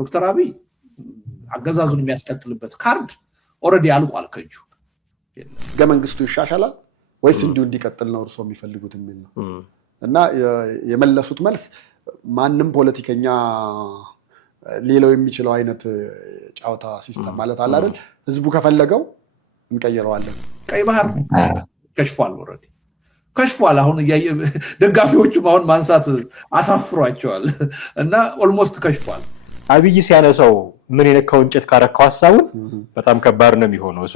ዶክተር አብይ አገዛዙን የሚያስቀጥልበት ካርድ ኦሬዲ አልቋል ከጁ ህገ መንግስቱ ይሻሻላል ወይስ እንዲሁ እንዲቀጥል ነው እርሶ የሚፈልጉት የሚል ነው እና የመለሱት መልስ ማንንም ፖለቲከኛ ሌላው የሚችለው አይነት ጫውታ ሲስተም ማለት አለ አይደል ህዝቡ ከፈለገው እንቀይረዋለን ቀይ ባህር ከሽፏል ኦሬዲ ከሽፏል አሁን ደጋፊዎቹም አሁን ማንሳት አሳፍሯቸዋል እና ኦልሞስት ከሽፏል አብይ ሲያነሳው ምን የነካው እንጨት ካረካው ሐሳቡን በጣም ከባድ ነው የሚሆነው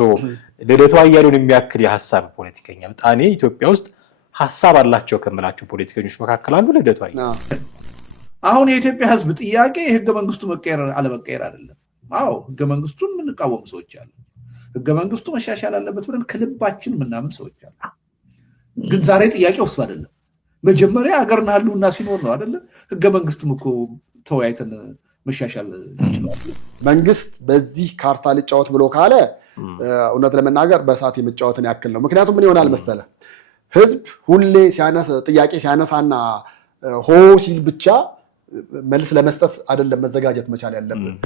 ልደቱ አያሌውን የሚያክል የሐሳብ ፖለቲከኛ በጣኔ ኢትዮጵያ ውስጥ ሐሳብ አላቸው ከመላቸው ፖለቲከኞች መካከል አንዱ ልደቱ አያሌው አሁን የኢትዮጵያ ህዝብ ጥያቄ ህገ መንግስቱ መቀየር አለመቀየር አይደለም አዎ ህገ መንግስቱን ምንቃወም ሰዎች አሉ ህገ መንግስቱ መሻሻል አለበት ብለን ከልባችን ምናምን ሰዎች አሉ ግን ዛሬ ጥያቄው እሱ አይደለም መጀመሪያ ሀገርና ህልውና ሲኖር ነው አይደለ ህገ መንግስትም እኮ ተወያይተን መሻሻል ይችላል መንግስት በዚህ ካርታ ልጫወት ብሎ ካለ እውነት ለመናገር በሳት የመጫወትን ያክል ነው ምክንያቱም ምን ይሆናል መሰለ ህዝብ ሁሌ ሲያነሳ ጥያቄ ሲያነሳና ሆ ሲል ብቻ መልስ ለመስጠት አይደለም መዘጋጀት መቻል ያለብን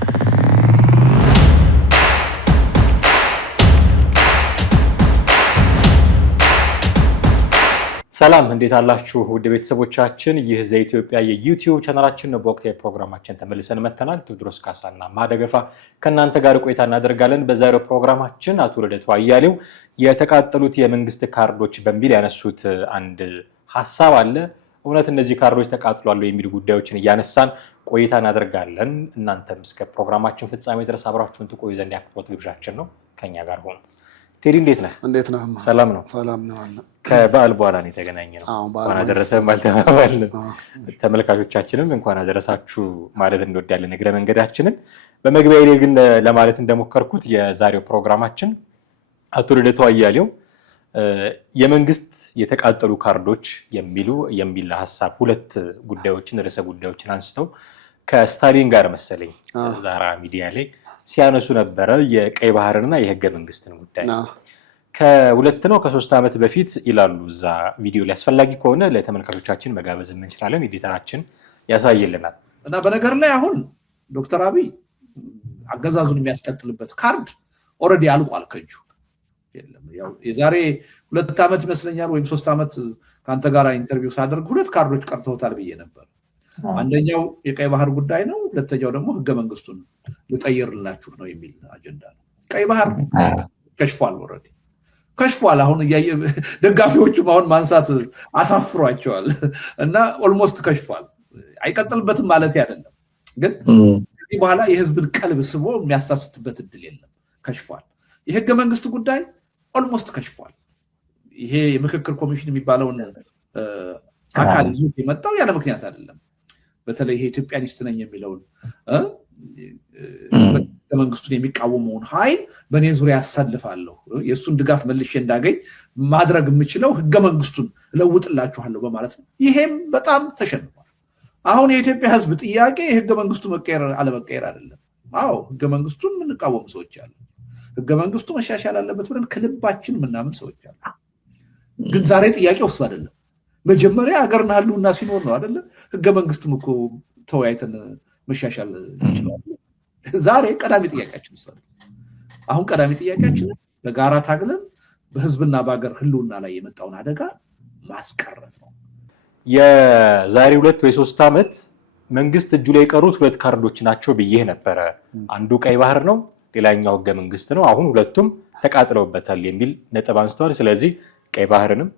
ሰላም እንዴት አላችሁ ውድ ቤተሰቦቻችን ይህ ዘኢትዮጵያ የዩቲዩብ ቻናላችን ነው በወቅታዊ ፕሮግራማችን ተመልሰን መተናል ቴዎድሮስ ካሳና ማደገፋ ከናንተ ጋር ቆይታ እናደርጋለን በዛሬው ፕሮግራማችን አቶ ልደቱ አያሌው የተቃጠሉት የመንግስት ካርዶች በሚል ያነሱት አንድ ሐሳብ አለ እውነት እነዚህ ካርዶች ተቃጥሏል የሚሉ ጉዳዮችን ያነሳን ቆይታ እናደርጋለን እናንተም እስከ ፕሮግራማችን ፍጻሜ ድረስ አብራችሁን ትቆዩ ዘንድ ያክብሮት ግብዣችን ነው ከኛ ጋር ሆኑ ቴዲ እንዴት ነህ እንዴት ነህ ሰላም ነው ሰላም ነው አለ ከበዓል በኋላ ነው የተገናኘነው እንኳን አደረሰን ባልተባባልን ተመልካቾቻችንም እንኳን አደረሳችሁ ማለት እንወዳለን እግረ መንገዳችንን በመግቢያ ላይ ግን ለማለት እንደሞከርኩት የዛሬው ፕሮግራማችን አቶ ልደቱ አያሌው የመንግስት የተቃጠሉ ካርዶች የሚል ሐሳብ ሁለት ጉዳዮችን ርዕሰ ጉዳዮችን አንስተው ከስታሊን ጋር መሰለኝ ዛራ ሚዲያ ላይ ሲያነሱ ነበር የቀይ ባህርና የህገ መንግስትን ጉዳይ ከሁለት ነው ከ3 ዓመት በፊት ይላሉ እዛ ቪዲዮ ላይ አስፈላጊ ከሆነ ለተመልካቾቻችን መጋበዝ እንችላለን ኤዲተራችን ያሳየልናል እና በነገር ላይ አሁን ዶክተር አብይ አገዛዙን የሚያስቀጥልበት ካርድ ኦሬዲ አልቋል ከጁ ያው የዛሬ 2 ዓመት ይመስለኛል ወይም 3 ዓመት ካንተ ጋር ኢንተርቪው ሳደርግ ሁለት ካርዶች ቀርተውታል ብዬ ነበር አንደኛው የቀይ ባህር ጉዳይ ነው ሁለተኛው ደግሞ ህገ መንግስቱን ልቀይርላችሁ ነው የሚል አጀንዳ ነው ቀይ ባህር ከሽፏል ኦሬዲ ከሽፏል አሁን ደጋፊዎቹም አሁን ማንሳት አሳፍሯቸዋል እና ኦልሞስት ከሽፏል አይቀጥልበትም ማለት አይደለም ግን ከዚህ በኋላ የህዝብን ቀልብ ስቦ የሚያሳስትበት እድል የለም ከሽፏል የህገ መንግስት ጉዳይ ኦልሞስት ከሽፏል ይሄ የምክክር ኮሚሽን የሚባለውን አካል ይዞት የመጣው ያለ ምክንያት አይደለም በተለይ ይሄ ኢትዮጵያኒስት ነኝ የሚለውን መንግስቱን የሚቃወመውን ኃይል በኔ ዙሪያ ያሳልፋለሁ የሱን ድጋፍ መልሼ እንዳገኝ ማድረግ የምችለው ህገ መንግስቱን ለውጥላችኋለሁ በማለት ነው ይሄም በጣም ተሸንፏል አሁን የኢትዮጵያ ህዝብ ጥያቄ ህገ መንግስቱ መቀየር አለመቀየር አይደለም አዎ ህገ መንግስቱን ምንቃወም ሰዎች አሉ ህገ መንግስቱ መሻሻል አለበት ብለን ከልባችን ምናምን ሰዎች አሉ ግን ዛሬ ጥያቄው እሱ አይደለም መጀመሪያ ሀገርና ህልውና ሲኖር ነው አይደለ ህገ መንግስትም እኮ ተወያይተን መሻሻል ይችላል ዛሬ ቀዳሚ ጥያቄያችን እሱ አሁን ቀዳሚ ጥያቄያችን በጋራ ታግለን በህዝብና በአገር ህልውና ላይ የመጣውን አደጋ ማስቀረት ነው የዛሬ 2 ወይ 3 ዓመት መንግስት እጁ ላይ ቀሩት ሁለት ካርዶች ናቸው ብዬ ነበር አንዱ ቀይ ባህር ነው ሌላኛው ህገ መንግስት ነው አሁን ሁለቱም ተቃጥለውበታል የሚል ነጥብ አንስተዋል ስለዚህ ቀይ ባህርንም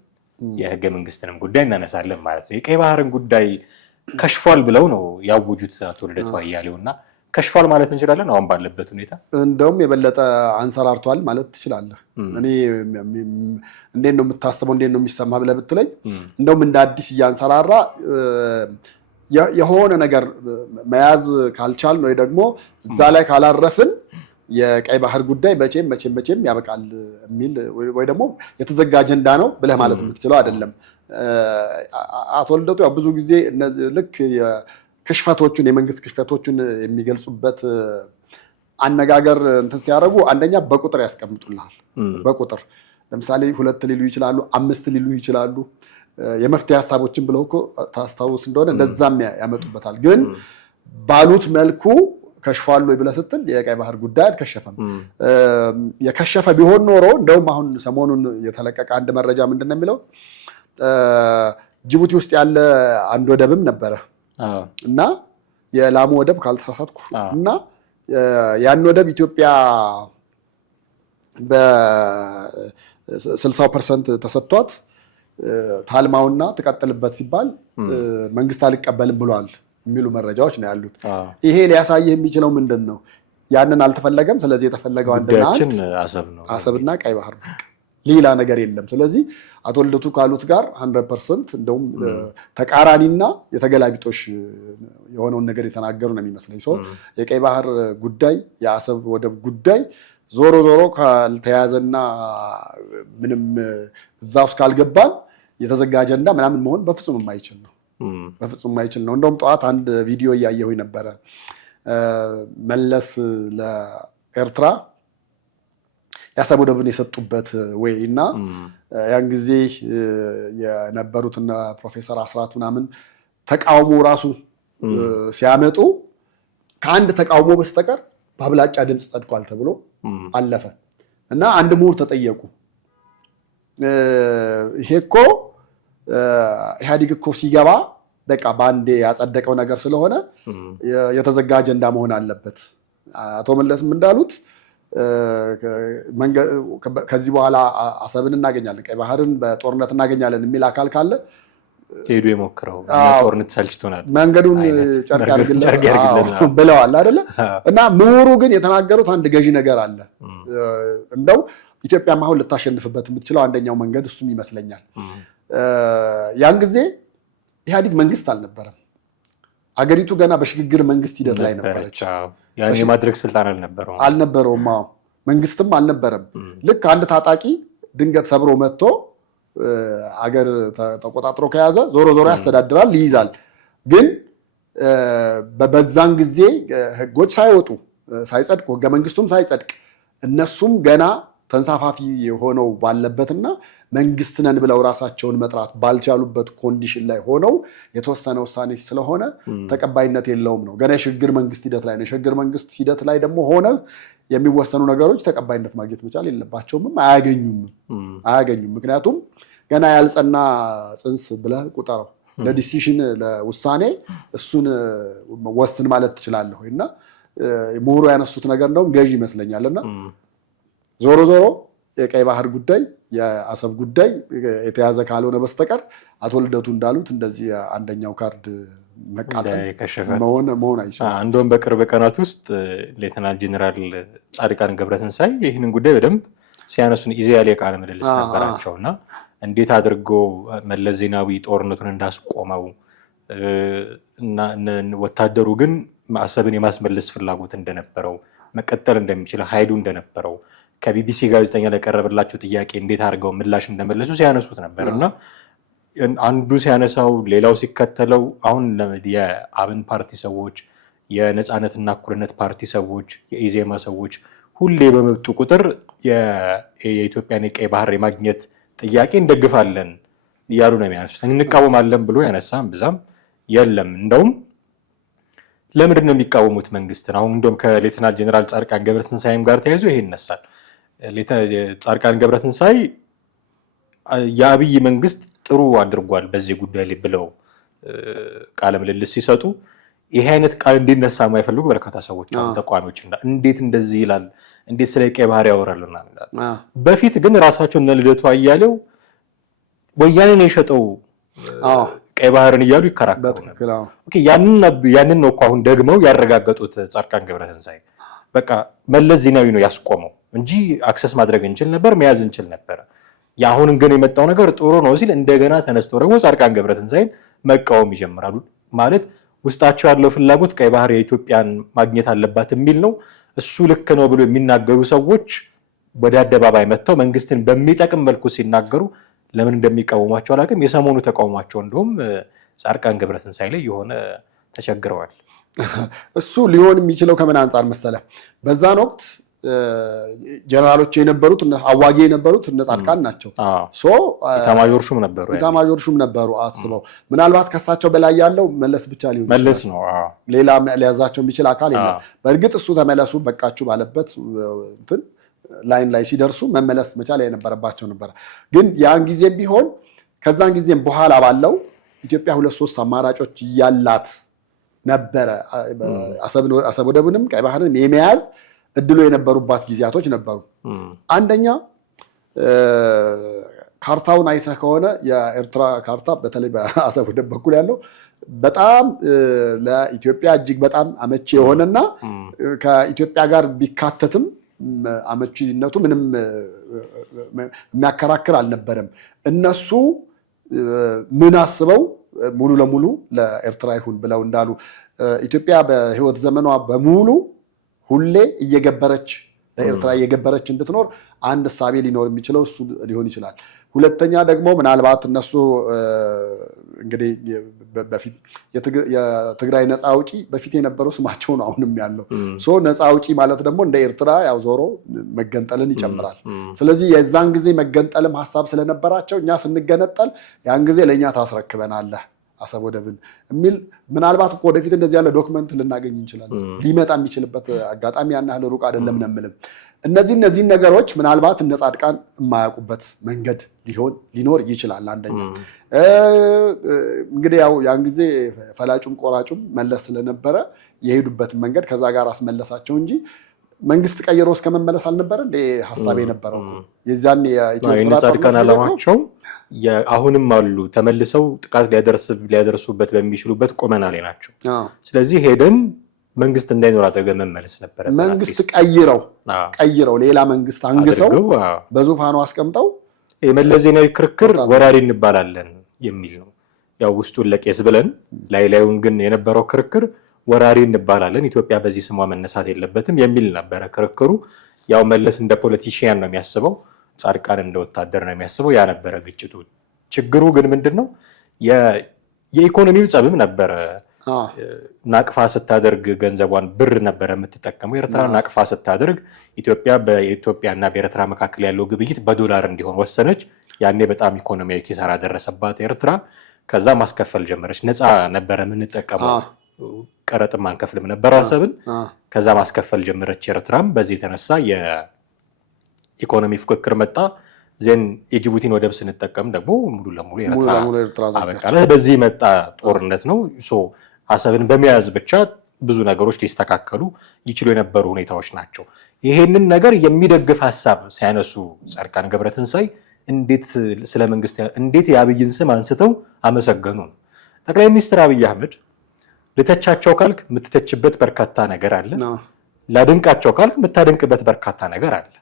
የህገ መንግስትንም ጉዳይ እናነሳለን ማለት ነው የቀይ ባህርን ጉዳይ ከሽፏል ብለው ነው ያወጁት አቶ ልደቱ አያሌውና ከሽፏል ማለት እንችላለን አሁን ባለበት ሁኔታ እንደውም የበለጠ አንሰራርቷል ማለት ትችላለህ እኔ እንዴት ነው የምታስበው እንዴት ነው የሚሰማ ብለህ ብትለኝ እንደውም እንደ አዲስ እያንሰራራ የሆነ ነገር መያዝ ካልቻልን ወይ ደግሞ እዛ ላይ ካላረፍን የቀይ ባህር ጉዳይ መቼም ያበቃል የሚል ወይ ደግሞ የተዘጋ አጀንዳ ነው ብለህ ማለት የምትችለው አይደለም አቶ ልደቱ ያው ብዙ ጊዜ እነዚህ ልክ የክሽፈቶቹን የመንግስት ክሽፈቶቹን የሚገልጹበት አነጋገር እንትን ሲያደርጉ አንደኛ በቁጥር ያስቀምጡልሃል በቁጥር ለምሳሌ 2 ሊሉ ይችላሉ 5 ሊሉ ይችላሉ የመፍትሄ ሐሳቦችን ብለው እኮ ታስታውስ እንደሆነ እንደዛም ያመጡበታል ግን ባሉት መልኩ ከሽፏል ወይ ብለህ ስትል የቀይ ባህር ጉዳይ አልከሸፈም። የከሸፈ ቢሆን ኖሮ እንደውም አሁን ሰሞኑን የተለቀቀ አንድ መረጃ ምንድነው የሚለው ጅቡቲ ውስጥ ያለ አንድ ወደብም ነበረ እና የላሙ ወደብ ካልተሳሳትኩ እና ያን ወደብ ኢትዮጵያ በ60% ተሰጥቷት ታልማውና ትቀጥልበት ሲባል መንግስት አልቀበልም ብሏል የሚሉ መረጃዎች ነው ያሉት። ይሄ ሊያሳየህ የሚችለው ምንድን ነው? ያንን አልተፈለገም። ስለዚህ የተፈለገው አንድና አንድ አሰብና ቀይ ባህር ነው፣ ሌላ ነገር የለም። ስለዚህ አቶ ልደቱ ካሉት ጋር 100% እንደውም ተቃራኒና የተገላቢጦሽ የሆነውን ነገር የተናገሩ ነው የሚመስለኝ። የቀይ ባህር ጉዳይ የአሰብ ወደብ ጉዳይ ዞሮ ዞሮ ካልተያዘና ምንም እዛ ውስጥ ካልገባን የተዘጋ አጀንዳ ምናምን መሆን በፍጹም የማይችል ነው። በፍጹም የማይችል ነው። እንደውም ጠዋት አንድ ቪዲዮ እያየሁኝ ነበረ። መለስ ለኤርትራ የአሰብ ወደብን የሰጡበት ወይ እና ያን ጊዜ የነበሩትና ፕሮፌሰር አስራት ምናምን ተቃውሞ ራሱ ሲያመጡ ከአንድ ተቃውሞ በስተቀር በአብላጫ ድምፅ ጸድቋል ተብሎ አለፈ እና አንድ ምሁር ተጠየቁ። ይሄ እኮ ኢህአዴግ እኮ ሲገባ በቃ በአንዴ ያጸደቀው ነገር ስለሆነ የተዘጋ አጀንዳ መሆን አለበት። አቶ መለስም እንዳሉት ከዚህ በኋላ አሰብን እናገኛለን፣ ቀይ ባህርን በጦርነት እናገኛለን የሚል አካል ካለ ሄዱ የሞክረው ጦርነት ሰልችቶናል፣ መንገዱን ጨርቅ ያድርግልን ብለዋል አይደለ? እና ምሁሩ ግን የተናገሩት አንድ ገዢ ነገር አለ። እንደው ኢትዮጵያም አሁን ልታሸንፍበት የምትችለው አንደኛው መንገድ እሱም ይመስለኛል። ያን ጊዜ ኢህአዴግ መንግስት አልነበረም። አገሪቱ ገና በሽግግር መንግስት ሂደት ላይ ነበረች። ያን የማድረግ ስልጣን አልነበረውም። መንግስትም አልነበረም። ልክ አንድ ታጣቂ ድንገት ሰብሮ መጥቶ አገር ተቆጣጥሮ ከያዘ ዞሮ ዞሮ ያስተዳድራል፣ ይይዛል። ግን በዛን ጊዜ ህጎች ሳይወጡ ሳይጸድቁ ህገ መንግስቱም ሳይጸድቅ እነሱም ገና ተንሳፋፊ ሆነው ባለበትና መንግስት ነን ብለው ራሳቸውን መጥራት ባልቻሉበት ኮንዲሽን ላይ ሆነው የተወሰነ ውሳኔ ስለሆነ ተቀባይነት የለውም ነው። ገና የሽግግር መንግስት ሂደት ላይ ነው። የሽግግር መንግስት ሂደት ላይ ደግሞ ሆነ የሚወሰኑ ነገሮች ተቀባይነት ማግኘት መቻል የለባቸውም፣ አያገኙም። ምክንያቱም ገና ያልጸና ጽንስ ብለህ ቁጠረው። ለዲሲሽን ለውሳኔ እሱን ወስን ማለት ትችላለህ እና ምሁሩ ያነሱት ነገር እንደውም ገዢ ይመስለኛልና ዞሮ ዞሮ የቀይ ባህር ጉዳይ የአሰብ ጉዳይ የተያዘ ካልሆነ በስተቀር አቶ ልደቱ እንዳሉት እንደዚህ አንደኛው ካርድ መቃጠል መሆን አይችልም። እንደውም በቅርብ ቀናት ውስጥ ሌተናል ጄኔራል ጻድቃን ገብረትንሳኤ ይህንን ጉዳይ በደንብ ሲያነሱን ኢዜአ ላይ ቃለ ምልልስ ነበራቸው እና እንዴት አድርገው መለስ ዜናዊ ጦርነቱን እንዳስቆመው እና ወታደሩ ግን አሰብን የማስመለስ ፍላጎት እንደነበረው መቀጠል እንደሚችል ኃይሉ እንደነበረው ከቢቢሲ ጋዜጠኛ ለቀረበላቸው ጥያቄ እንዴት አድርገው ምላሽ እንደመለሱ ሲያነሱት ነበር እና አንዱ ሲያነሳው ሌላው ሲከተለው አሁን የአብን ፓርቲ ሰዎች፣ የነፃነትና እኩልነት ፓርቲ ሰዎች፣ የኢዜማ ሰዎች ሁሌ በመጡ ቁጥር የኢትዮጵያን የቀይ ባህር የማግኘት ጥያቄ እንደግፋለን እያሉ ነው የሚያነሱት። እንቃወማለን ብሎ ያነሳም ብዛም የለም። እንደውም ለምንድን ነው የሚቃወሙት መንግስትን? አሁን እንደውም ከሌተናል ጄኔራል ጻድቃን ገብረትንሳኤም ጋር ተያይዞ ይሄ ይነሳል። ጻድቃን ገብረትንሳኤ የአብይ መንግስት ጥሩ አድርጓል በዚህ ጉዳይ ላይ ብለው ቃለ ምልልስ ሲሰጡ ይሄ አይነት ቃል እንዲነሳ የማይፈልጉ በርካታ ሰዎች አሉ፣ ተቋሚዎች። እንዴት እንደዚህ ይላል? እንዴት ስለ ቀይ ባህር ያወራልና? በፊት ግን ራሳቸው እነ ልደቱ አያሌው ወያኔን የሸጠው ቀይ ባህርን እያሉ ይከራከሩ ነበር። ያንን ነው እኮ አሁን ደግመው ያረጋገጡት ጻድቃን ገብረትንሳኤ። በቃ መለስ ዜናዊ ነው ያስቆመው እንጂ አክሰስ ማድረግ እንችል ነበር፣ መያዝ እንችል ነበር። የአሁንን ግን የመጣው ነገር ጥሩ ነው ሲል እንደገና ተነስተው ደግሞ ጻድቃን ገብረትንሳኤን መቃወም ይጀምራሉ። ማለት ውስጣቸው ያለው ፍላጎት ቀይ ባህር የኢትዮጵያን ማግኘት አለባት የሚል ነው። እሱ ልክ ነው ብሎ የሚናገሩ ሰዎች ወደ አደባባይ መጥተው መንግስትን በሚጠቅም መልኩ ሲናገሩ ለምን እንደሚቃወሟቸው አላውቅም። የሰሞኑ ተቃውሟቸው እንደውም ጻድቃን ገብረትንሳኤ ላይ የሆነ ተቸግረዋል። እሱ ሊሆን የሚችለው ከምን አንጻር መሰለ? በዛን ወቅት ጀነራሎች የነበሩት አዋጊ የነበሩት እነ ጻድቃን ናቸው። ኢታማዦር ሹም ነበሩ። አስበው ምናልባት ከሳቸው በላይ ያለው መለስ ብቻ ሊሆን መለስ ነው። ሌላ ሊያዛቸው የሚችል አካል የለም። በእርግጥ እሱ ተመለሱ በቃችሁ ባለበት እንትን ላይን ላይ ሲደርሱ መመለስ መቻል የነበረባቸው ነበር። ግን ያን ጊዜም ቢሆን ከዛን ጊዜም በኋላ ባለው ኢትዮጵያ 2-3 አማራጮች ያላት ነበረ። አሰብ ወደብንም ቀይ ባህርን የመያዝ እድሉ የነበሩባት ጊዜያቶች ነበሩ። አንደኛ ካርታውን አይተህ ከሆነ የኤርትራ ካርታ በተለይ በአሰብ ወደብ በኩል ያለው በጣም ለኢትዮጵያ እጅግ በጣም አመቺ የሆነና ከኢትዮጵያ ጋር ቢካተትም አመቺነቱ ምንም የሚያከራክር አልነበረም። እነሱ ምን አስበው ሙሉ ለሙሉ ለኤርትራ ይሁን ብለው እንዳሉ ኢትዮጵያ በህይወት ዘመኗ በሙሉ ሁሌ እየገበረች ለኤርትራ እየገበረች እንድትኖር አንድ እሳቤ ሊኖር የሚችለው እሱ ሊሆን ይችላል። ሁለተኛ ደግሞ ምናልባት እነሱ እንግዲህ በፊት የትግራይ ነፃ አውጪ በፊት የነበረው ስማቸው ነው አሁንም ያለው። ነፃ አውጪ ማለት ደግሞ እንደ ኤርትራ ያው ዞሮ መገንጠልን ይጨምራል። ስለዚህ የዛን ጊዜ መገንጠልም ሀሳብ ስለነበራቸው እኛ ስንገነጠል ያን ጊዜ ለእኛ ታስረክበናለህ አሰብ ወደብን የሚል ምናልባት ወደፊት እንደዚህ ያለ ዶክመንት ልናገኝ እንችላለን። ሊመጣ የሚችልበት አጋጣሚ ያን ያህል ሩቅ አይደለም ነው የምልህ። እነዚህ ነገሮች ምናልባት እነ ጻድቃን የማያውቁበት መንገድ ሊኖር ይችላል። አንደኛ እንግዲህ ያው ያን ጊዜ ፈላጩም ቆራጩም መለስ ስለነበረ የሄዱበት መንገድ ከዛ ጋር አስመለሳቸው እንጂ መንግስት ቀይሮ እስከመመለስ አልነበረ እንደ ሐሳብ የነበረው። የዛን የኢትዮጵያ ጻድቃን አላማቸው አሁንም አሉ ተመልሰው ጥቃት ሊያደርሱበት በሚችሉበት ቁመና ላይ ናቸው። ስለዚህ ሄደን መንግስት እንዳይኖር አድርገን መመለስ ነበር። መንግስት ቀይረው ሌላ መንግስት አንግሰው በዙፋኑ አስቀምጠው የመለስ ዜናዊ ክርክር ወራሪ እንባላለን የሚል ነው። ያው ውስጡን ለቄስ ብለን ላይላዩን ግን የነበረው ክርክር ወራሪ እንባላለን፣ ኢትዮጵያ በዚህ ስሟ መነሳት የለበትም የሚል ነበረ ክርክሩ። ያው መለስ እንደ ፖለቲሽያን ነው የሚያስበው፣ ጻድቃን እንደ ወታደር ነው የሚያስበው። ያ ነበረ ግጭቱ። ችግሩ ግን ምንድነው? የኢኮኖሚው ጸብም ነበረ። ናቅፋ ስታደርግ ገንዘቧን ብር ነበረ የምትጠቀመው። ኤርትራ ናቅፋ ስታደርግ በኢትዮጵያና በኤርትራ መካከል ያለው ግብይት በዶላር እንዲሆን ወሰነች። ያኔ በጣም ኢኮኖሚያዊ ኪሳራ ደረሰባት ኤርትራ። ከዛ ማስከፈል ጀመረች። ነፃ ነበረ የምንጠቀመው፣ ቀረጥም አንከፍልም ነበር አሰብን። ከዛ ማስከፈል ጀመረች ኤርትራም። በዚህ የተነሳ የኢኮኖሚ ፉክክር መጣ። ዜን የጅቡቲን ወደብ ስንጠቀም ደግሞ ሙሉ ለሙሉ ኤርትራ አበቃለ። በዚህ መጣ ጦርነት ነው። አሰብን በመያዝ ብቻ ብዙ ነገሮች ሊስተካከሉ ይችሉ የነበሩ ሁኔታዎች ናቸው። ይሄንን ነገር የሚደግፍ ሀሳብ ሲያነሱ ጻድቃን ገብረትንሳኤ እንዴት የአብይን ስም አንስተው አመሰገኑ ነው። ጠቅላይ ሚኒስትር አብይ አህመድ ልተቻቸው ካልክ የምትተችበት በርካታ ነገር አለ። ላድንቃቸው ካልክ የምታደንቅበት በርካታ ነገር አለ።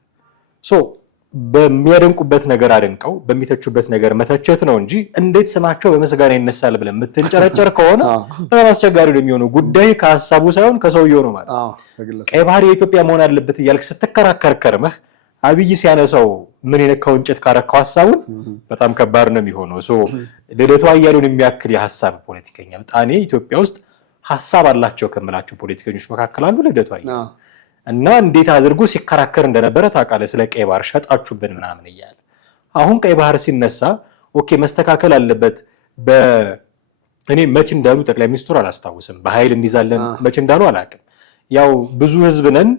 በሚያደንቁበት ነገር አድንቀው በሚተቹበት ነገር መተቸት ነው እንጂ እንዴት ስማቸው በምስጋና ይነሳል ብለን የምትንጨረጨር ከሆነ በጣም አስቸጋሪ ነው የሚሆነው። ጉዳይ ከሀሳቡ ሳይሆን ከሰውየው ነው ማለት። ቀይ ባህር የኢትዮጵያ መሆን አለበት እያልክ ስትከራከር ከርመህ አብይ ሲያነሳው ምን የነካው እንጨት ካረካው ሀሳቡን በጣም ከባድ ነው የሚሆነው። ልደቱ አያሌውን የሚያክል የሀሳብ ፖለቲከኛ በጣም ኢትዮጵያ ውስጥ ሀሳብ አላቸው ከምላቸው ፖለቲከኞች መካከል አንዱ ልደቱ አያሌው እና እንዴት አድርጎ ሲከራከር እንደነበረ ታውቃለህ። ስለ ቀይ ባህር ሸጣችሁብን ምናምን እያለ አሁን ቀይ ባህር ሲነሳ ኦኬ መስተካከል አለበት። እኔ መች እንዳሉ ጠቅላይ ሚኒስትሩ አላስታውስም። በኃይል እንይዛለን መች እንዳሉ አላውቅም። ያው ብዙ ህዝብ ነን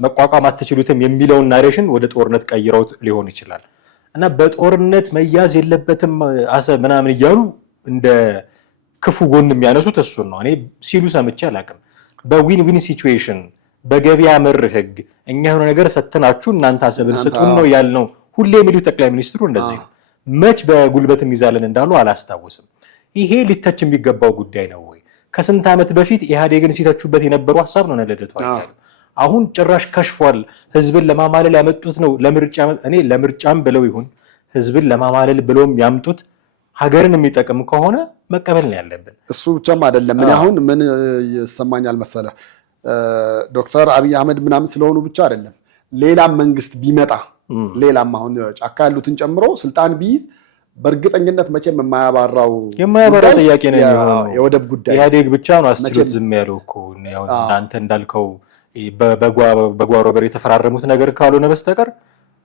መቋቋም አትችሉትም የሚለውን ናሬሽን ወደ ጦርነት ቀይረውት ሊሆን ይችላል። እና በጦርነት መያዝ የለበትም አሰብ ምናምን እያሉ እንደ ክፉ ጎን የሚያነሱት እሱን ነው። እኔ ሲሉ ሰምቼ አላውቅም። በዊን ዊን ሲቹዌሽን በገበያ መር ህግ እኛ የሆነ ነገር ሰተናችሁ እናንተ አሰብን ስጡን ነው ያልነው ሁሌ የሚሉት ጠቅላይ ሚኒስትሩ እንደዚህ ነው። መች በጉልበት እንይዛለን እንዳሉ አላስታውስም። ይሄ ሊተች የሚገባው ጉዳይ ነው ወይ? ከስንት ዓመት በፊት ኢህአዴግን ሲተቹበት የነበሩ ሀሳብ ነው ልደቱ አያሌው። አሁን ጭራሽ ከሽፏል። ህዝብን ለማማለል ያመጡት ነው። እኔ ለምርጫም ብለው ይሁን ህዝብን ለማማለል ብለውም ያምጡት ሀገርን የሚጠቅም ከሆነ መቀበል ነው ያለብን። እሱ ብቻም አይደለም። ምን አሁን ምን ይሰማኛል መሰለህ ዶክተር አብይ አህመድ ምናምን ስለሆኑ ብቻ አይደለም። ሌላም መንግስት ቢመጣ ሌላም አሁን ጫካ ያሉትን ጨምሮ ስልጣን ቢይዝ በእርግጠኝነት መቼም የማያባራው ጥያቄ ነው የሚሆነው የወደብ ጉዳይ። ኢህአዴግ ብቻ ነው አስችሎት ዝም ያለው እኮ። እናንተ እንዳልከው በጓሮ በር የተፈራረሙት ነገር ካልሆነ በስተቀር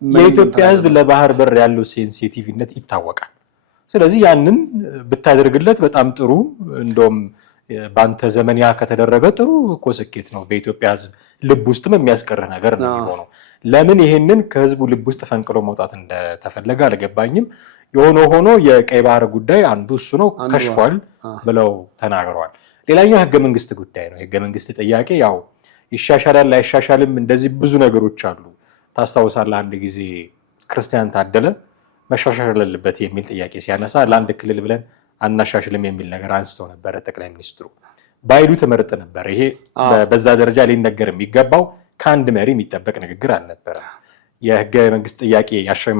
የኢትዮጵያ ሕዝብ ለባህር በር ያለው ሴንሲቲቭነት ይታወቃል። ስለዚህ ያንን ብታደርግለት በጣም ጥሩ። እንደውም በአንተ ዘመን ያ ከተደረገ ጥሩ እኮ ስኬት ነው። በኢትዮጵያ ሕዝብ ልብ ውስጥም የሚያስቀር ነገር ነው የሚሆነው። ለምን ይሄንን ከሕዝቡ ልብ ውስጥ ፈንቅሎ መውጣት እንደተፈለገ አልገባኝም። የሆነ ሆኖ የቀይ ባህር ጉዳይ አንዱ እሱ ነው፣ ከሽፏል ብለው ተናግረዋል። ሌላኛው ህገ መንግስት ጉዳይ ነው። የህገ መንግስት ጥያቄ ያው ይሻሻላል አይሻሻልም፣ እንደዚህ ብዙ ነገሮች አሉ። ታስታውሳለህ አንድ ጊዜ ክርስቲያን ታደለ መሻሻል አለበት የሚል ጥያቄ ሲያነሳ ለአንድ ክልል ብለን አናሻሽልም የሚል ነገር አንስተው ነበረ ጠቅላይ ሚኒስትሩ። ባይሉ ትመርጥ ነበር። ይሄ በዛ ደረጃ ሊነገር የሚገባው ከአንድ መሪ የሚጠበቅ ንግግር አልነበረም። የህገ መንግስት ጥያቄ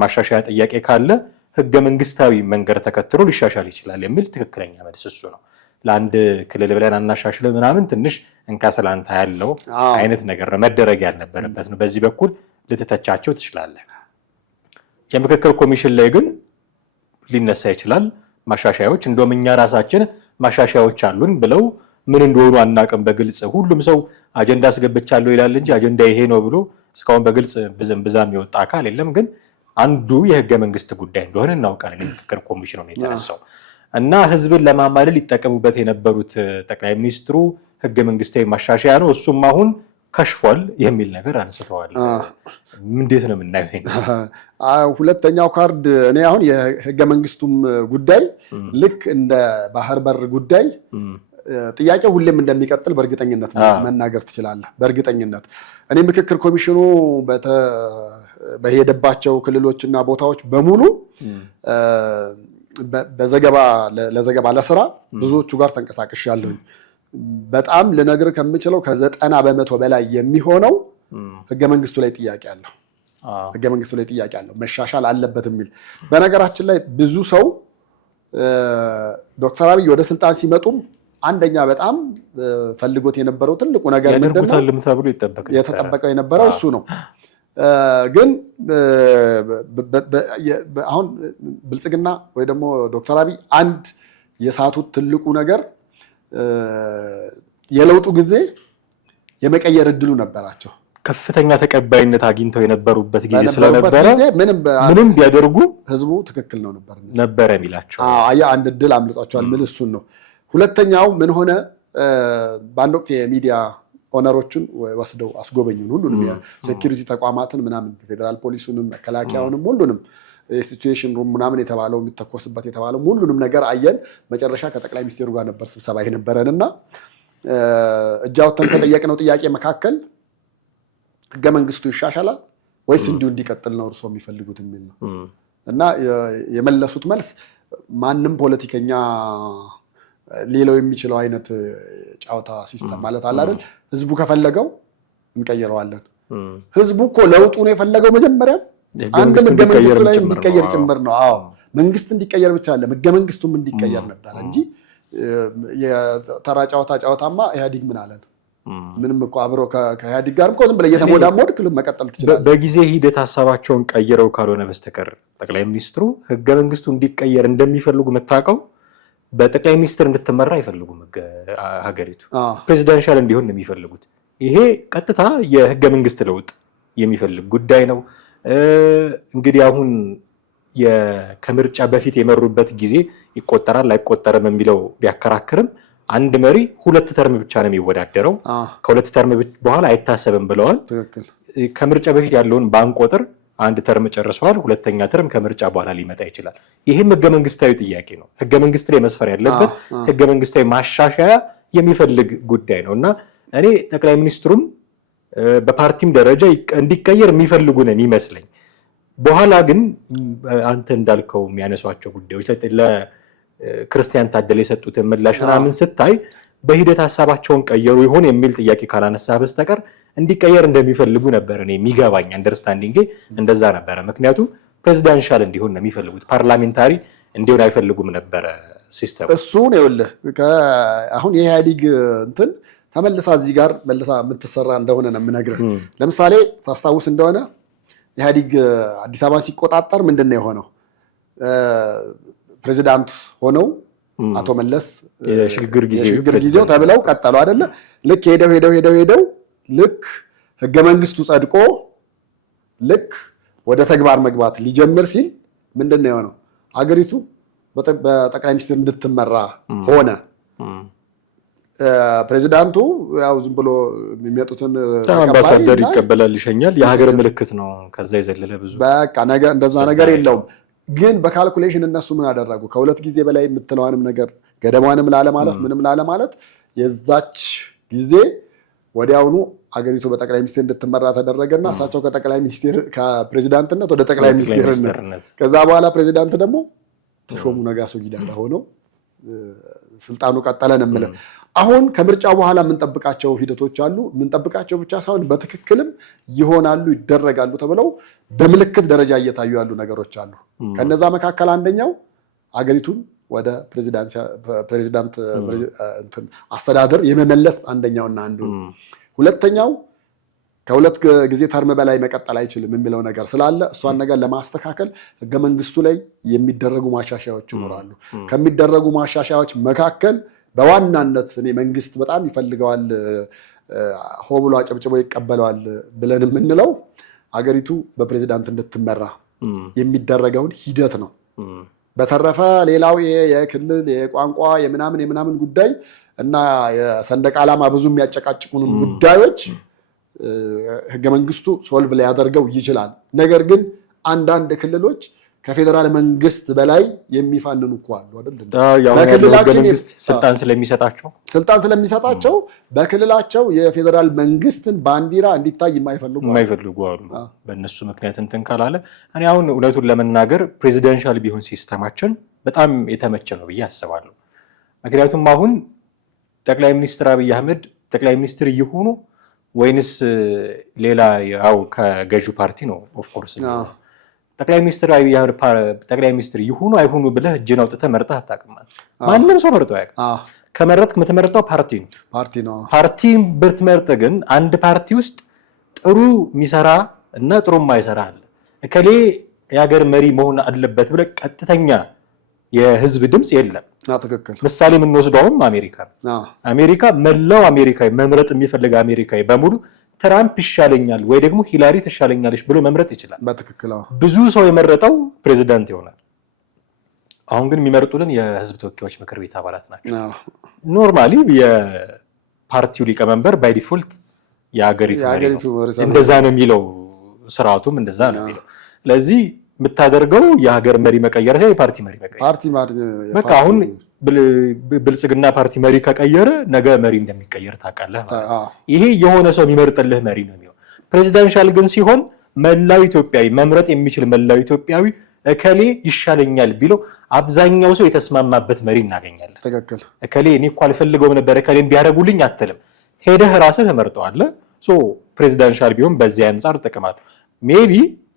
ማሻሻያ ጥያቄ ካለ ህገ መንግስታዊ መንገድ ተከትሎ ሊሻሻል ይችላል የሚል ትክክለኛ መልስ እሱ ነው። ለአንድ ክልል ብለን አናሻሽል ምናምን ትንሽ እንካ ስላንታ ያለው አይነት ነገር መደረግ ያልነበረበት ነው። በዚህ በኩል ልትተቻቸው ትችላለህ። የምክክር ኮሚሽን ላይ ግን ሊነሳ ይችላል ማሻሻያዎች። እንደውም እኛ ራሳችን ማሻሻያዎች አሉን ብለው ምን እንደሆኑ አናውቅም በግልጽ። ሁሉም ሰው አጀንዳ አስገብቻለሁ ይላል እንጂ አጀንዳ ይሄ ነው ብሎ እስካሁን በግልጽ ብዛም የወጣ አካል የለም። ግን አንዱ የህገ መንግስት ጉዳይ እንደሆነ እናውቃለን። የምክክር ኮሚሽኑ ነው የተነሳው እና ህዝብን ለማማለል ይጠቀሙበት የነበሩት ጠቅላይ ሚኒስትሩ ህገ መንግስታዊ ማሻሻያ ነው፣ እሱም አሁን ከሽፏል የሚል ነገር አንስተዋል። እንዴት ነው የምናየው? ሁለተኛው ካርድ እኔ አሁን የህገ መንግስቱም ጉዳይ ልክ እንደ ባህር በር ጉዳይ ጥያቄው ሁሌም እንደሚቀጥል በእርግጠኝነት መናገር ትችላለህ። በእርግጠኝነት እኔ ምክክር ኮሚሽኑ በሄደባቸው ክልሎችና ቦታዎች በሙሉ ለዘገባ ለስራ ብዙዎቹ ጋር ተንቀሳቅሻለሁ። በጣም ልነግር ከምችለው ከ90% በላይ የሚሆነው ህገ መንግስቱ ላይ ጥያቄ አለው። ህገ መንግስቱ ላይ ጥያቄ አለው፣ መሻሻል አለበት የሚል። በነገራችን ላይ ብዙ ሰው ዶክተር አብይ ወደ ስልጣን ሲመጡም አንደኛ በጣም ፈልጎት የነበረው ትልቁ ነገር ምንድነው የተጠበቀው የነበረው እሱ ነው። ግን አሁን ብልጽግና ወይ ደግሞ ዶክተር አብይ አንድ የሳቱት ትልቁ ነገር የለውጡ ጊዜ የመቀየር እድሉ ነበራቸው። ከፍተኛ ተቀባይነት አግኝተው የነበሩበት ጊዜ ስለነበረ ምንም ቢያደርጉ ህዝቡ ትክክል ነው ነበር የሚላቸው። አንድ እድል አምልጧቸዋል። ምን እሱን ነው። ሁለተኛው ምን ሆነ? በአንድ ወቅት የሚዲያ ኦነሮችን ወስደው አስጎበኙን። ሁሉንም የሴኪሪቲ ተቋማትን ምናምን፣ ፌዴራል ፖሊሱንም መከላከያውንም ሁሉንም የሲቹዌሽን ሩም ምናምን የተባለው የሚተኮስበት የተባለው ሁሉንም ነገር አየን። መጨረሻ ከጠቅላይ ሚኒስቴሩ ጋር ነበር ስብሰባ የነበረን እና እጅ አውጥተን ከጠየቅነው ጥያቄ መካከል ህገ መንግስቱ ይሻሻላል ወይስ እንዲሁ እንዲቀጥል ነው እርስዎ የሚፈልጉት የሚል ነው እና የመለሱት መልስ ማንም ፖለቲከኛ ሌላው የሚችለው አይነት ጫወታ ሲስተም ማለት አለ አይደል? ህዝቡ ከፈለገው እንቀይረዋለን። ህዝቡ እኮ ለውጡ ነው የፈለገው መጀመሪያ አንድ ህገ መንግስቱ ላይ እንዲቀየር ጭምር ነው። አዎ መንግስት እንዲቀየር ብቻ አለ ህገ መንግስቱም እንዲቀየር ነበር እንጂ የተራ ጫወታማ ኢህአዴግ ምን አለን? ምንም እኮ አብሮ ከኢህአዴግ ጋርም እኮ ዝም ብለህ እየተሞዳሞድክ መቀጠል ትችላለህ። በጊዜ ሂደት ሀሳባቸውን ቀይረው ካልሆነ በስተቀር ጠቅላይ ሚኒስትሩ ህገ መንግስቱ እንዲቀየር እንደሚፈልጉ የምታውቀው በጠቅላይ ሚኒስትር እንድትመራ አይፈልጉም። ሀገሪቱ ፕሬዚዳንሻል እንዲሆን ነው የሚፈልጉት። ይሄ ቀጥታ የህገ መንግስት ለውጥ የሚፈልግ ጉዳይ ነው። እንግዲህ አሁን ከምርጫ በፊት የመሩበት ጊዜ ይቆጠራል አይቆጠርም የሚለው ቢያከራክርም አንድ መሪ 2 ተርም ብቻ ነው የሚወዳደረው፣ ከ2 ተርም በኋላ አይታሰብም ብለዋል። ከምርጫ በፊት ያለውን ባንቆጥር 1 ተርም ጨርሰዋል። 2ኛ ተርም ከምርጫ በኋላ ሊመጣ ይችላል። ይህም ህገ መንግስታዊ ጥያቄ ነው። ህገ መንግስት ላይ መስፈር ያለበት ህገ መንግስታዊ ማሻሻያ የሚፈልግ ጉዳይ ነው እና እኔ ጠቅላይ ሚኒስትሩም በፓርቲም ደረጃ እንዲቀየር የሚፈልጉ ነው የሚመስለኝ። በኋላ ግን አንተ እንዳልከው የሚያነሷቸው ጉዳዮች ለክርስቲያን ታደለ የሰጡትን ምላሽ ምናምን ስታይ በሂደት ሀሳባቸውን ቀየሩ ይሆን የሚል ጥያቄ ካላነሳ በስተቀር እንዲቀየር እንደሚፈልጉ ነበር እኔ የሚገባኝ። አንደርስታንዲንግ እንደዛ ነበረ። ምክንያቱም ፕሬዚዳንሻል እንዲሆን ነው የሚፈልጉት፣ ፓርላሜንታሪ እንዲሆን አይፈልጉም ነበረ ሲስተም። እሱን ይኸውልህ አሁን የኢህአዴግ እንትን ተመልሳ እዚህ ጋር መልሳ የምትሰራ እንደሆነ ነው የምነግርህ። ለምሳሌ ታስታውስ እንደሆነ ኢህአዴግ አዲስ አበባ ሲቆጣጠር ምንድን ነው የሆነው? ፕሬዚዳንት ሆነው አቶ መለስ የሽግግር ጊዜው ተብለው ቀጠሉ አይደለ? ልክ ሄደው ልክ ህገ መንግስቱ ጸድቆ ልክ ወደ ተግባር መግባት ሊጀምር ሲል ምንድነው የሆነው? አገሪቱ በጠቅላይ ሚኒስትር እንድትመራ ሆነ። ፕሬዚዳንቱ ያው ዝም ብሎ የሚመጡትን አምባሳደር ይቀበላል፣ ይሸኛል። የሀገር ምልክት ነው። ከዛ የዘለለ ብዙ በቃ እንደዛ ነገር የለውም። ግን በካልኩሌሽን እነሱ ምን አደረጉ? ከሁለት ጊዜ በላይ የምትለዋንም ነገር ገደቧንም ላለማለት ምንም ላለማለት የዛች ጊዜ ወዲያውኑ አገሪቱ በጠቅላይ ሚኒስትር እንድትመራ ተደረገና እሳቸው ከፕሬዚዳንትነት ወደ ጠቅላይ ሚኒስትርነት ከዛ በኋላ ፕሬዚዳንት ደግሞ ተሾሙ ነጋሶ ጊዳዳ ሆነው ስልጣኑ ቀጠለን የምልህ። አሁን ከምርጫው በኋላ የምንጠብቃቸው ሂደቶች አሉ። የምንጠብቃቸው ብቻ ሳይሆን በትክክልም ይሆናሉ ይደረጋሉ ተብለው በምልክት ደረጃ እየታዩ ያሉ ነገሮች አሉ። ከነዛ መካከል አንደኛው አገሪቱን ወደ ፕሬዚዳንት አስተዳደር የመመለስ አንደኛውና አንዱ። ሁለተኛው ከሁለት ጊዜ ተርም በላይ መቀጠል አይችልም የሚለው ነገር ስላለ እሷን ነገር ለማስተካከል ህገ መንግስቱ ላይ የሚደረጉ ማሻሻያዎች ይኖራሉ። ከሚደረጉ ማሻሻያዎች መካከል በዋናነት እኔ መንግስት በጣም ይፈልገዋል፣ ሆ ብሎ አጨብጭቦ ይቀበለዋል ብለን የምንለው አገሪቱ በፕሬዚዳንት እንድትመራ የሚደረገውን ሂደት ነው። በተረፈ ሌላው የክልል የቋንቋ የምናምን ጉዳይ እና የሰንደቅ ዓላማ ብዙ የሚያጨቃጭቁን ጉዳዮች ህገ መንግስቱ ሶልቭ ሊያደርገው ይችላል። ነገር ግን አንዳንድ ክልሎች ከፌዴራል መንግስት በላይ የሚፋንኑ እኮ አሉ አይደል? በክልላችን ስልጣን ስለሚሰጣቸው በክልላቸው የፌዴራል መንግስትን ባንዲራ እንዲታይ የማይፈልጉ አሉ። በእነሱ ምክንያት እንትን ካላለ እኔ አሁን እውነቱን ለመናገር ፕሬዚደንሻል ቢሆን ሲስተማችን በጣም የተመቸ ነው ብዬ አስባለሁ። ምክንያቱም አሁን ጠቅላይ ሚኒስትር አብይ አህመድ ጠቅላይ ሚኒስትር ይሁኑ ወይንስ ሌላ ያው ከገዢው ፓርቲ ነው ኦፍ ኮርስ ጠቅላይ ሚኒስትር አብይ አህመድ ጠቅላይ ሚኒስትር ይሁኑ አይሁኑ ብለህ እጅን አውጥተህ መርጠህ አታውቅም። ማንም ሰው መርጦ አያውቅም። ከመረጥክ የምትመርጠው ፓርቲ ነው። ፓርቲ ብትመርጥ ግን አንድ ፓርቲ ውስጥ ጥሩ የሚሰራ እና ጥሩ የማይሰራ አለ። እከሌ የሀገር መሪ መሆን አለበት ብለህ ቀጥተኛ የህዝብ ድምፅ የለም። ትክክል። ምሳሌ የምንወስደውም አሜሪካ ነው። አሜሪካ መላው አሜሪካዊ መምረጥ የሚፈልግ አሜሪካዊ በሙሉ ትራምፕ ይሻለኛል ወይ ደግሞ ሂላሪ ትሻለኛለች ብሎ መምረጥ ይችላል። በትክክል። ብዙ ሰው የመረጠው ፕሬዚዳንት ይሆናል። አሁን ግን የሚመርጡልን የህዝብ ተወካዮች ምክር ቤት አባላት ናቸው። ኖርማሊ የፓርቲው ሊቀመንበር ባይ ዲፎልት የሀገሪቱ እንደዛ ነው የሚለው፣ ስርዓቱም እንደዛ ነው የሚለው። ለዚህ የምታደርገው የሀገር መሪ መቀየር ሳይሆን የፓርቲ መሪ መቀየር። በቃ አሁን ብልጽግና ፓርቲ መሪ ከቀየረ ነገ መሪ እንደሚቀየር ታውቃለህ ማለት ነው። ይሄ የሆነ ሰው የሚመርጥልህ መሪ ነው የሚሆነው። ፕሬዚዳንሻል ግን ሲሆን መላው ኢትዮጵያዊ መምረጥ የሚችል መላው ኢትዮጵያዊ እከሌ ይሻለኛል ቢለው አብዛኛው ሰው የተስማማበት መሪ እናገኛለን። ትክክል። እከሌ እኔ እኮ አልፈልገውም ነበር እከሌን ቢያደርጉልኝ አትልም። ሄደህ ራስህ ተመርጠዋለህ። ፕሬዚዳንሻል ቢሆን በዚህ አንጻር ጥቅማል። ሜቢ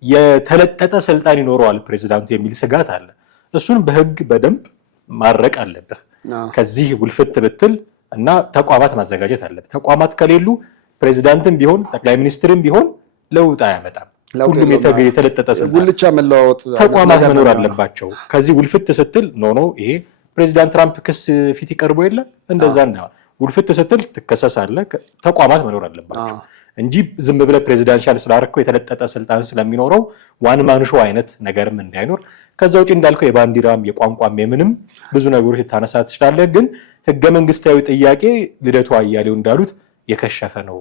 የተለጠጠ ስልጣን ይኖረዋል ፕሬዚዳንቱ የሚል ስጋት አለ። እሱን በህግ በደንብ ማረቅ አለብህ። ከዚህ ውልፍት ብትል እና ተቋማት ማዘጋጀት አለብህ። ተቋማት ከሌሉ ፕሬዚዳንትም ቢሆን ጠቅላይ ሚኒስትርም ቢሆን ለውጥ አያመጣም። ሁሉም የተለጠጠ ስልጣን ጉልቻ መለዋወጥ ተቋማት መኖር አለባቸው። ከዚህ ውልፍት ስትል ኖ ይሄ ፕሬዚዳንት ትራምፕ ክስ ፊት ይቀርቦ የለ እንደዛ ነው። ውልፍት ስትል ትከሰሳለህ። ተቋማት መኖር አለባቸው እንጂ ዝም ብለህ ፕሬዚዳንሻል ስላደረከው የተለጠጠ ስልጣን ስለሚኖረው ዋን ማን ሾው አይነት ነገርም እንዳይኖር። ከዛ ውጪ እንዳልከው የባንዲራም የቋንቋም የምንም ብዙ ነገሮች ልታነሳ ትችላለህ። ግን ህገ መንግስታዊ ጥያቄ ልደቱ አያሌው እንዳሉት የከሸፈ ነው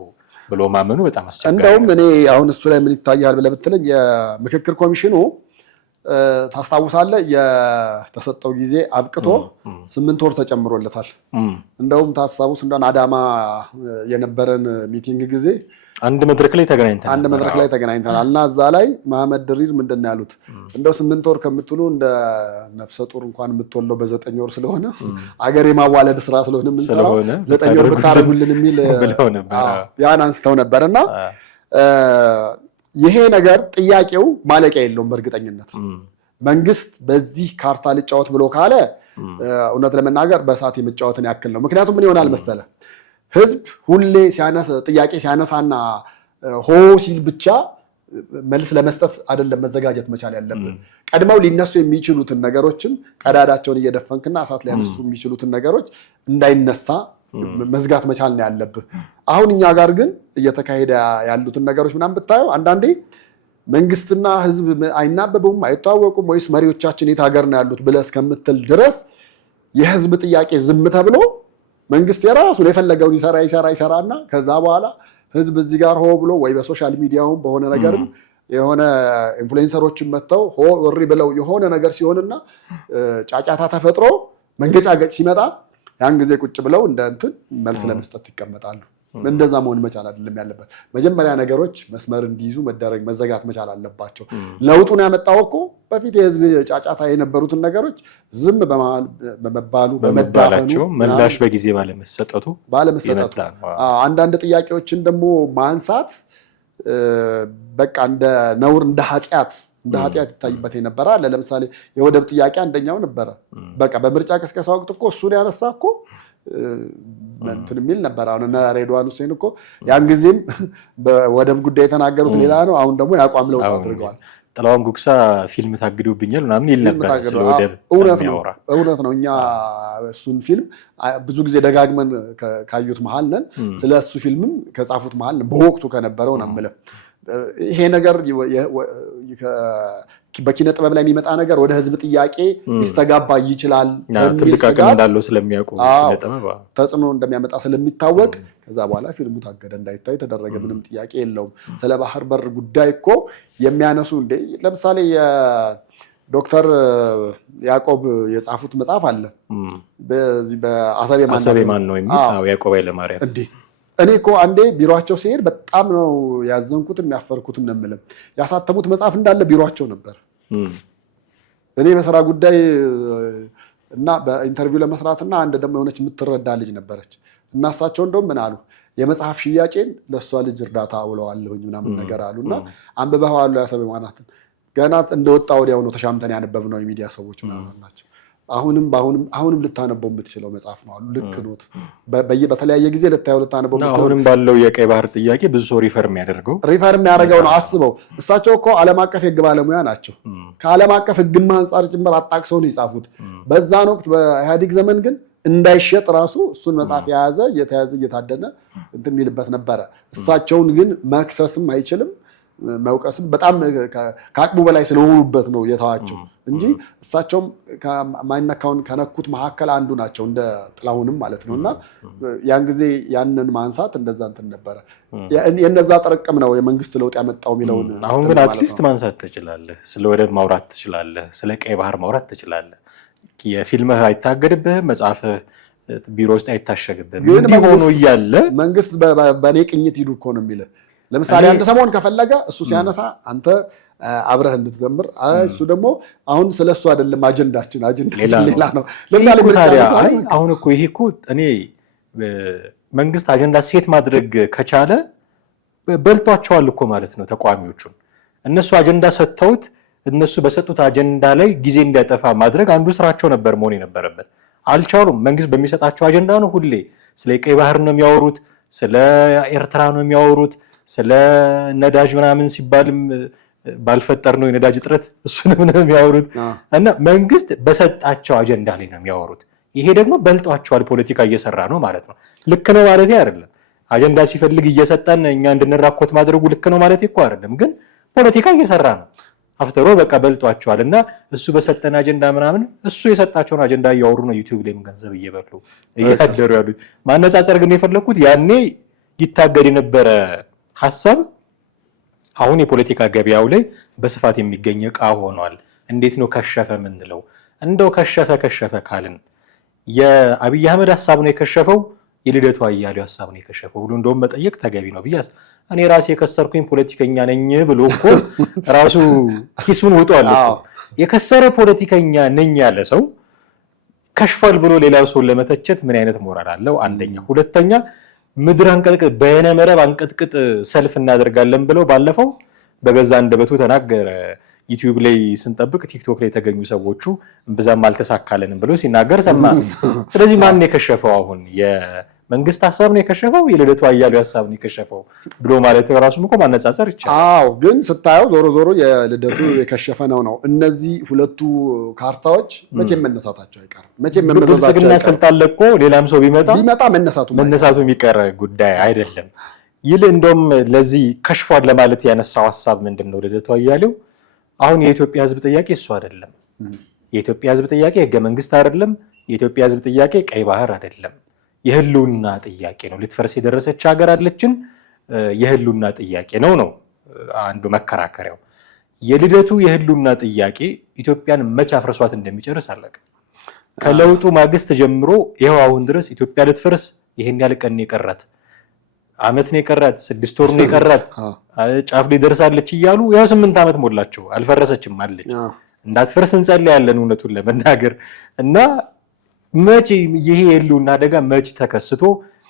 ብሎ ማመኑ በጣም አስቸጋሪ። እንደውም እኔ አሁን እሱ ላይ ምን ይታያል ብለህ ብትለኝ የምክክር ኮሚሽኑ ታስታውሳለህ የተሰጠው ጊዜ አብቅቶ 8 ወር ተጨምሮለታል። እንደውም ታስታውስ እንደሆነ አዳማ የነበረን ሚቲንግ ጊዜ አንድ መድረክ ላይ ተገናኝተናል እና እዛ ላይ መሐመድ ድሪር ምንድን ነው ያሉት? እንደው 8 ወር ከምትሉ እንደ ነፍሰ ጡር እንኳን የምትወልደው በ9 ወር ስለሆነ አገር የማዋለድ ስራ ስለሆነ የምንሰራው 9 ወር ብታደርጉልን የሚል ያን አንስተው ነበር እና ይሄ ነገር ጥያቄው ማለቂያ የለውም። በእርግጠኝነት መንግስት በዚህ ካርታ ልጫወት ብሎ ካለ እውነት ለመናገር በሰዓት የመጫወትን ያክል ነው። ምክንያቱም ምን ይሆናል መሰለ ህዝብ ሁሌ ጥያቄ ሲያነሳና ሆ ሲል ብቻ መልስ ለመስጠት አይደለም መዘጋጀት መቻል ያለብን። ቀድመው ሊነሱ የሚችሉትን ነገሮችን ቀዳዳቸውን እየደፈንክና እሳት ሊያነሱ የሚችሉትን ነገሮች እንዳይነሳ መዝጋት መቻል ነው ያለብህ። አሁን እኛ ጋር ግን እየተካሄደ ያሉትን ነገሮች ምናምን ብታየው አንዳንዴ መንግስትና ህዝብ አይናበቡም አይተዋወቁም ወይስ መሪዎቻችን የት ሀገር ነው ያሉት ብለህ እስከምትል ድረስ የህዝብ ጥያቄ ዝም ተብሎ መንግስት የራሱን የፈለገውን ይሰራና ከዛ በኋላ ህዝብ እዚህ ጋር ሆ ብሎ ወይ በሶሻል ሚዲያውም በሆነ ነገርም የሆነ ኢንፍሉዌንሰሮችን መጥተው ሆ ወሪ ብለው የሆነ ነገር ሲሆንና ጫጫታ ተፈጥሮ መንገጫገጭ ሲመጣ ያን ጊዜ ቁጭ ብለው እንደ እንትን መልስ ለመስጠት ይቀመጣሉ። እንደዛ መሆን መቻል አይደለም ያለበት። መጀመሪያ ነገሮች መስመር እንዲይዙ መዘጋት መቻል አለባቸው። ለውጡን ያመጣው እኮ በፊት የህዝብ ጫጫታ የነበሩትን ነገሮች ዝም በመባሉ በመዳፈኑ ምላሽ በጊዜ ባለመሰጠቱ አንዳንድ ጥያቄዎችን ደግሞ ማንሳት በቃ እንደ ነውር እንደ ኃጢአት ይታይበት የነበረ አለ። ለምሳሌ የወደብ ጥያቄ አንደኛው ነበረ። በቃ በምርጫ ቅስቀሳ ወቅት እኮ እሱን ያነሳ እኮ እንትን የሚል ነበር። አሁን እና ሬድዋን ሁሴን እኮ ያን ጊዜም በወደብ ጉዳይ የተናገሩት ሌላ ነው። አሁን ደግሞ ያቋም ለውጥ አድርገዋል። ጥላሁን ጉግሳ ፊልም ታግዶብኛል ምናምን ይል ነበር ስለ ወደብ። እውነት ነው። እኛ እሱን ፊልም ብዙ ጊዜ ደጋግመን ካዩት መሀል ነን። ስለ እሱ ፊልምም ከጻፉት መሀል ነን በወቅቱ ከነበረው ነው የምልህ። ይሄ ነገር በኪነ ጥበብ ላይ የሚመጣ ነገር ወደ ህዝብ ጥያቄ ሊስተጋባ ይችላል። ትልቅ አቅም እንዳለው ስለሚያውቁ ተጽዕኖ እንደሚያመጣ ስለሚታወቅ ከዛ በኋላ ፊልሙ ታገደ፣ እንዳይታይ ተደረገ። ምንም ጥያቄ የለውም። ስለ ባህር በር ጉዳይ እኮ የሚያነሱ ለምሳሌ የዶክተር ያዕቆብ የጻፉት መጽሐፍ አለ። በዚህ በአሰቤ ማን ነው የሚል ያዕቆብ ኃይለማርያም እኔ እኮ አንዴ ቢሮአቸው ሲሄድ በጣም ነው ያዘንኩትም ያፈርኩትም ነው የምልህ። ያሳተሙት መጽሐፍ እንዳለ ቢሮአቸው ነበር። እኔ በስራ ጉዳይ እና በኢንተርቪው ለመስራትና አንድ ደግሞ የሆነች የምትረዳ ልጅ ነበረች እና እሳቸው እንደውም ምን አሉ፣ የመጽሐፍ ሽያጬን ለእሷ ልጅ እርዳታ አውለዋለሁኝ ምናምን ነገር አሉና አንብበዋል ያሰበ ማናትን ገና እንደወጣ ወዲያው ነው ተሻምተን ያነበብነው የሚዲያ ሰዎች ምናምን ናቸው። አሁንም ልታነበው የምትችለው መጽሐፍ ነው አሉ። ልክ ኖት። በተለያየ ጊዜ ልታነበው የምትችለው አሁንም ባለው የቀይ ባህር ጥያቄ ብዙ ሰው ሪፈር የሚያደርገው ነው። አስበው፣ እሳቸው እኮ ዓለም አቀፍ የህግ ባለሙያ ናቸው። ከዓለም አቀፍ ህግማ አንጻር ጭምር አጣቅሰው ነው የጻፉት። በዛን ወቅት በኢህአዴግ ዘመን ግን እንዳይሸጥ ራሱ እሱን መጽሐፍ እየተያዘ እየታደነ እንትን የሚልበት ነበረ። እሳቸውን ግን መክሰስም አይችልም መውቀስም በጣም ከአቅሙ በላይ ስለሆኑበት ነው የተዋቸው እንጂ እሳቸውም ማይነካውን ከነኩት መካከል አንዱ ናቸው፣ እንደ ጥላሁንም ማለት ነው። እና ያን ጊዜ ያንን ማንሳት እንደዛ እንትን ነበረ። የነዛ ጥርቅም ነው የመንግስት ለውጥ ያመጣው የሚለውን አሁን ግን አትሊስት ማንሳት ትችላለህ። ስለ ወደብ ማውራት ትችላለህ። ስለ ቀይ ባህር ማውራት ትችላለህ። የፊልምህ አይታገድብህም፣ መጽሐፍህ ቢሮ ውስጥ አይታሸግብህም። እንዲህ ሆኖ እያለ መንግስት በእኔ ቅኝት ሂዱ እኮ ነው የሚልህ። ለምሳሌ አንድ ሰሞን ከፈለገ እሱ ሲያነሳ አንተ አብረህ እንድትዘምር፣ እሱ ደግሞ አሁን ስለሱ አይደለም አጀንዳችን ሌላ ነው። አሁን እኮ ይሄ እኮ እኔ መንግስት አጀንዳ ሴት ማድረግ ከቻለ በልቷቸዋል እኮ ማለት ነው ተቃዋሚዎቹን። እነሱ አጀንዳ ሰጥተውት እነሱ በሰጡት አጀንዳ ላይ ጊዜ እንዲያጠፋ ማድረግ አንዱ ስራቸው ነበር መሆን የነበረበት። አልቻሉም። መንግስት በሚሰጣቸው አጀንዳ ነው ሁሌ ስለ ቀይ ባህር ነው የሚያወሩት፣ ስለ ኤርትራ ነው የሚያወሩት፣ ስለ ነዳጅ ምናምን ሲባልም ባልፈጠር ነው የነዳጅ እጥረት እሱንም ነው የሚያወሩት። እና መንግስት በሰጣቸው አጀንዳ ላይ ነው የሚያወሩት። ይሄ ደግሞ በልጧቸዋል። ፖለቲካ እየሰራ ነው ማለት ነው። ልክ ነው ማለት አይደለም። አጀንዳ ሲፈልግ እየሰጠን እኛ እንድንራኮት ማድረጉ ልክ ነው ማለት እኮ አይደለም። ግን ፖለቲካ እየሰራ ነው። አፍተሮ በቃ በልጧቸዋል። እና እሱ በሰጠን አጀንዳ ምናምን እሱ የሰጣቸውን አጀንዳ እያወሩ ነው ዩቲዩብ ላይም ገንዘብ እየበሉ እያደሩ ያሉት። ማነጻጸር ግን የፈለኩት ያኔ ይታገድ የነበረ ሀሳብ አሁን የፖለቲካ ገበያው ላይ በስፋት የሚገኝ ዕቃ ሆኗል። እንዴት ነው ከሸፈ ምንለው? እንደው ከሸፈ ካልን የአብይ አህመድ ሀሳብ ነው የከሸፈው፣ የልደቱ አያሌው ሀሳብ ነው የከሸፈው ብሎ እንደውም መጠየቅ ተገቢ ነው ብያስ። እኔ ራሴ የከሰርኩኝ ፖለቲከኛ ነኝ ብሎ እኮ ራሱ ኪሱን ውጧል እኮ። የከሰረ ፖለቲከኛ ነኝ ያለ ሰው ከሽፏል ብሎ ሌላው ሰው ለመተቸት ምን አይነት ሞራል አለው? አንደኛ። ሁለተኛ ምድር አንቀጥቅጥ በየነ መረብ አንቀጥቅጥ ሰልፍ እናደርጋለን ብለው ባለፈው በገዛ አንደበቱ ተናገረ። ዩቲዩብ ላይ ስንጠብቅ ቲክቶክ ላይ የተገኙ ሰዎቹ እምብዛም አልተሳካለንም ብሎ ሲናገር ሰማ። ስለዚህ ማን የከሸፈው? አሁን መንግስት ሀሳብ ነው የከሸፈው የልደቱ አያሌው ሀሳብ ነው የከሸፈው ብሎ ማለት ራሱም እኮ ማነጻጸር ይቻላል። አዎ ግን ስታየው ዞሮ ዞሮ የልደቱ የከሸፈ ነው። እነዚህ ሁለቱ ካርታዎች መቼም መነሳታቸው አይቀርም። መቼም ብልጽግና ስልጣን ለቆ ሌላም ሰው ቢመጣ መነሳቱ የሚቀር ጉዳይ አይደለም። ይል እንደውም ለዚህ ከሽፏል ለማለት ያነሳው ሀሳብ ምንድነው? ልደቱ አያሌው አሁን የኢትዮጵያ ህዝብ ጥያቄ እሱ አይደለም። የኢትዮጵያ ህዝብ ጥያቄ ህገ መንግስት አይደለም። የኢትዮጵያ ህዝብ ጥያቄ ቀይ ባህር አይደለም። የህልውና ጥያቄ ነው። ልትፈርስ የደረሰች ሀገር አለችን። የህልውና ጥያቄ ነው አንዱ መከራከሪያው። የልደቱ የህልውና ጥያቄ ኢትዮጵያን መቼ አፍርሷት እንደሚጨርስ አለቀ። ከለውጡ ማግስት ጀምሮ ይኸው አሁን ድረስ ኢትዮጵያ ልትፈርስ ይሄን ያህል ቀን የቀራት አመት ነው የቀራት 6 ወር ነው የቀራት ጫፍ ላይ ደርሳለች እያሉ ያው 8 አመት ሞላቸው አልፈረሰችም አለች። እንዳትፈርስ እንጸልያለን እውነቱን ለመናገር እና መቼ ይሄ የህልውና አደጋ መቼ ተከስቶ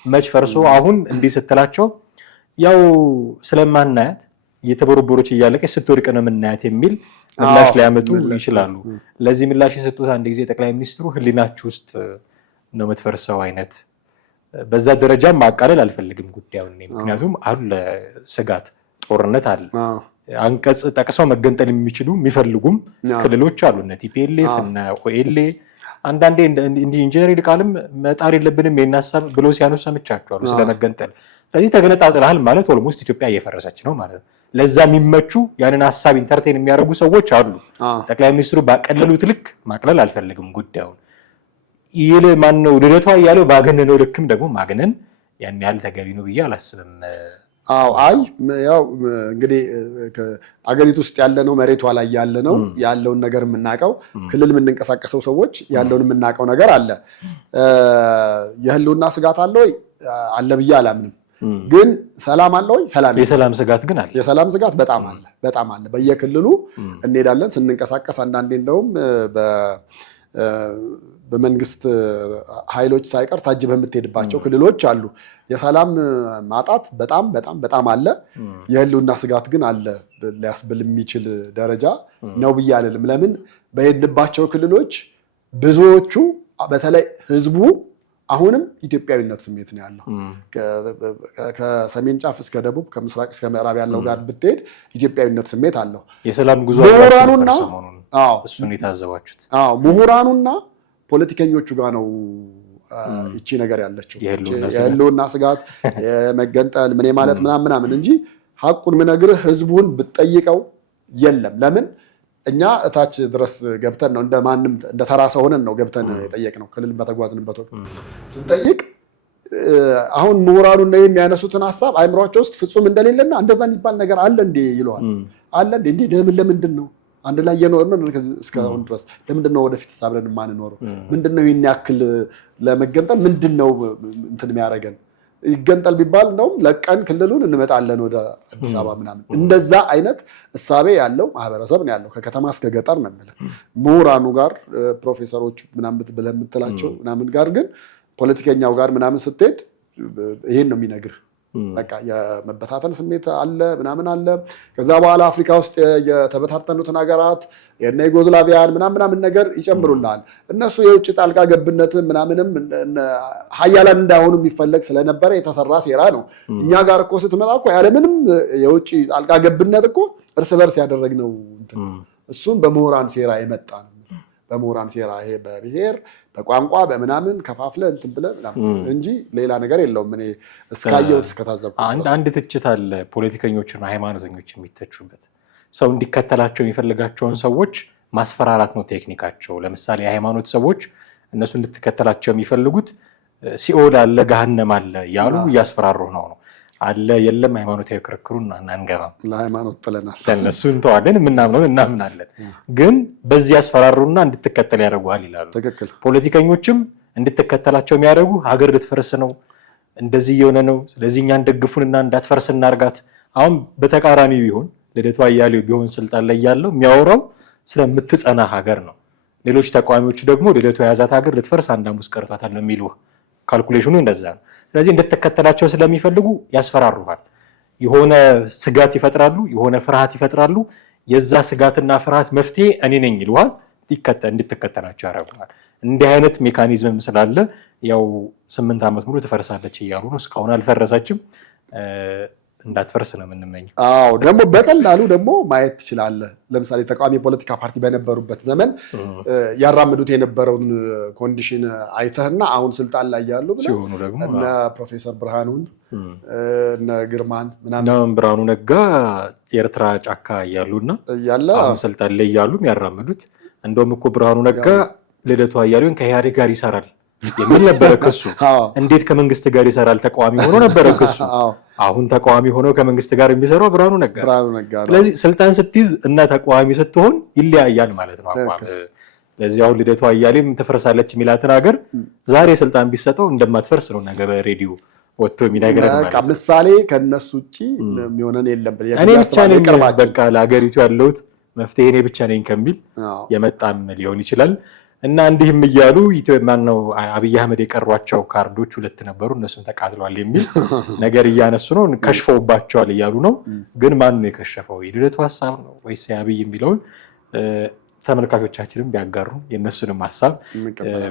መቼ ፈርሶ አሁን እንዲህ ስትላቸው ያው ስለማናያት እየተቦረቦረች እያለቀች ስትወድቅ ነው የምናያት የሚል ምላሽ ሊያመጡ ይችላሉ። ለዚህ ምላሽ የሰጡት አንድ ጊዜ ጠቅላይ ሚኒስትሩ ህሊናችሁ ውስጥ ነው የምትፈርሰው አይነት በዛ ደረጃ ማቃለል አልፈልግም ጉዳዩን። ምክንያቱም አሁን ስጋት ጦርነት አለ። አንቀጽ ጠቅሰው መገንጠል የሚችሉ የሚፈልጉም ክልሎች አሉ እነ ቲፒኤልኤፍ እና ኦኤልኤ። አንዳንዴ እንዲህ ኢንጂነር ይልቃልም መጣር የለብንም ይሄን ሀሳብ ብሎ ሲያነሱ ሰምቻቸዋለሁ ስለመገንጠል። ስለዚህ ተገነጣጥለሃል ማለት ኦልሞስት ኢትዮጵያ እየፈረሰች ነው ማለት ነው። ለዛ የሚመቹ ያንን ሀሳብ ኢንተርቴን የሚያደርጉ ሰዎች አሉ። ጠቅላይ ሚኒስትሩ ባቀለሉት ልክ ማቅለል አልፈልግም ጉዳዩን። ይል ማን ነው ልደቱ አያሌው ባገነነው ልክም ደግሞ ማግነን ያን ያህል ተገቢ ነው ብዬ አላስብም። አይ ያው እንግዲህ አገሪቱ ውስጥ ያለ ነው መሬቷ ላይ ያለ ነው ያለውን ነገር የምናውቀው ክልል የምንንቀሳቀሰው ሰዎች ያለውን የምናውቀው ነገር አለ። የህልውና ስጋት አለ ወይ አለ ብዬ አላምንም። ግን ሰላም አለ ወይ? የሰላም ስጋት ግን አለ። የሰላም ስጋት በጣም አለ። በየክልሉ እንሄዳለን ስንንቀሳቀስ አንዳንዴ እንደውም በመንግስት ኃይሎች ሳይቀር ታጅበህ የምትሄድባቸው ክልሎች አሉ። የሰላም ማጣት በጣም አለ። የህልውና ስጋት ግን አለ ሊያስብል የሚችል ደረጃ ነው ብዬ አልልም። ለምን በሄድንባቸው ክልሎች ብዙዎቹ በተለይ ህዝቡ አሁንም ኢትዮጵያዊነት ስሜት ነው ያለው። ከሰሜን ጫፍ እስከ ደቡብ ከምስራቅ እስከ ምዕራብ ያለው ጋር ብትሄድ ኢትዮጵያዊነት ስሜት አለው። የሰላም ጉዞ ምሁራኑና እሱን የታዘባችሁት ምሁራኑና ፖለቲከኞቹ ጋር ነው እቺ ነገር ያለችው የህልውና ስጋት የመገንጠል ምን ማለት ምናምን እንጂ ሐቁን ምነግርህ ህዝቡን ብትጠይቀው የለም። ለምን እኛ እታች ድረስ ገብተን ነው እንደማንም እንደተራ ሰው ሆነን ነው ገብተን የጠየቅነው። ክልል በተጓዝንበት ወቅት ስንጠይቅ አሁን ምሁራኑ ነው የሚያነሱትን ሐሳብ አይምሯቸው ውስጥ ፍጹም እንደሌለና እንደዛ የሚባል ነገር አለ እንዴ ይለዋል። አለ እንዴ ለምንድን ነው አንድ ላይ የኖርነው እስካሁን ድረስ ለምንድን ነው ወደፊት ሳብለን ማንኖረው? ምንድነው ይሄን ያክል ለመገንጠል ምንድነው እንትን የሚያደርገን? ይገንጠል ቢባል ነው ለቀን ክልሉን እንመጣለን ወደ አዲስ አበባ ምናምን እንደዛ አይነት እሳቤ ያለው ማህበረሰብ ነው ያለው። ከከተማ እስከ ገጠር ነው የሚለው። ምሁራኑ ጋር ፕሮፌሰሮች ምናምን ብለህ የምትላቸው ምናምን ጋር ግን ፖለቲከኛው ጋር ምናምን ስትሄድ ይሄን ነው የሚነግርህ። በቃ የመበታተን ስሜት አለ ምናምን አለ። ከዛ በኋላ አፍሪካ ውስጥ የተበታተኑትን ሀገራት የነ ዩጎዝላቪያን ምናምን ነገር ይጨምሩልሃል። እነሱ የውጭ ጣልቃ ገብነት ምናምንም ሀያላን እንዳይሆኑ የሚፈለግ ስለነበረ የተሰራ ሴራ ነው። እኛ ጋር እኮ ስትመጣ እኮ ያለምንም የውጭ ጣልቃ ገብነት እኮ እርስ በርስ ያደረግነው እሱም በምሁራን ሴራ የመጣ ነው። በምሁራን ሴራ ይሄ በብሔር በቋንቋ በምናምን ከፋፍለ እንትን ብለ እንጂ ሌላ ነገር የለውም። እኔ እስካየሁት እስከታዘብኩት አንድ ትችት አለ። ፖለቲከኞችና ሃይማኖተኞች የሚተቹበት ሰው እንዲከተላቸው የሚፈልጋቸውን ሰዎች ማስፈራራት ነው ቴክኒካቸው። ለምሳሌ የሃይማኖት ሰዎች እነሱ እንድትከተላቸው የሚፈልጉት ሲኦል አለ ገሃነም አለ ያሉ እያስፈራሩ ነው አለ የለም ሃይማኖታዊ ክርክሩን አንገባም፣ ለሃይማኖት ጥለናል፣ ለነሱ እንተዋለን፣ የምናምነውን እናምናለን። ግን በዚህ ያስፈራሩና እንድትከተል ያደርጉሃል ይላሉ። ፖለቲከኞችም እንድትከተላቸው የሚያደርጉ ሀገር ልትፈርስ ነው እንደዚህ የሆነ ነው ስለዚህ እኛን ደግፉንና እንዳትፈርስ እናርጋት። አሁን በተቃራኒ ቢሆን ልደቱ አያሌው ቢሆን ስልጣን ላይ ያለው የሚያወራው ስለምትጸና ሀገር ነው። ሌሎች ተቃዋሚዎች ደግሞ ልደቱ የያዛት ሀገር ልትፈርስ አንድ አምስት ቀርቷታል ነው የሚሉ ካልኩሌሽኑ እንደዛ ነው። ስለዚህ እንድትከተላቸው ስለሚፈልጉ ያስፈራሩሃል። የሆነ ስጋት ይፈጥራሉ፣ የሆነ ፍርሃት ይፈጥራሉ። የዛ ስጋትና ፍርሃት መፍትሄ እኔ ነኝ ይሉሃል፣ እንድትከተላቸው ያደርጉሃል። እንዲህ አይነት ሜካኒዝምም ስላለ ያው 8 ዓመት ሙሉ ትፈርሳለች እያሉ ነው። እስካሁን አልፈረሰችም። እንዳትፈርስ ነው የምንመኘው። አዎ ደግሞ በቀላሉ ደግሞ ማየት ትችላለህ። ለምሳሌ ተቃዋሚ የፖለቲካ ፓርቲ በነበሩበት ዘመን ያራምዱት የነበረውን ኮንዲሽን አይተህና አሁን ስልጣን ላይ ያሉ ሲሆኑ ደግሞ እነ ፕሮፌሰር ብርሃኑን እነ ግርማን ምናምን ብርሃኑ ነጋ የኤርትራ ጫካ እያሉና አሁን ስልጣን ላይ እያሉ የሚያራምዱት እንደውም እኮ ብርሃኑ ነጋ ልደቱ አያሌውን ከኢህአዴግ ጋር ይሰራል የሚል ነበረ ክሱ። እንዴት ከመንግስት ጋር ይሰራል? ተቃዋሚ ሆኖ ነበረ ክሱ። አሁን ተቃዋሚ ሆኖ ከመንግስት ጋር የሚሰራው ብርሃኑ ነጋ። ስለዚህ ስልጣን ስትይዝ እና ተቃዋሚ ስትሆን ይለያያል ማለት ነው አቋም። ስለዚህ አሁን ልደቱ አያሌም ትፈርሳለች የሚላትን ሀገር ዛሬ ስልጣን ቢሰጠው እንደማትፈርስ ነው ነገ በሬዲዮ ወጥቶ የሚነግረን ማለት ነው። ምሳሌ ከነሱ ውጪ የሚሆነን የለም። እኔ ብቻ ነኝ በቃ ለሀገሪቱ ያለሁት መፍትሄ እኔ ብቻ ነኝ ከሚል የመጣም ሊሆን ይችላል። እና እንዲህም እያሉ ማነው አብይ አህመድ የቀሯቸው ካርዶች 2 ነበሩ፣ እነሱም ተቃጥለዋል የሚል ነገር እያነሱ ነው። ከሽፈውባቸዋል እያሉ ነው። ግን ማን ነው የከሸፈው? የልደቱ ሀሳብ ነው ወይስ የአብይ የሚለውን ተመልካቾቻችንም ቢያጋሩ የእነሱንም ሀሳብ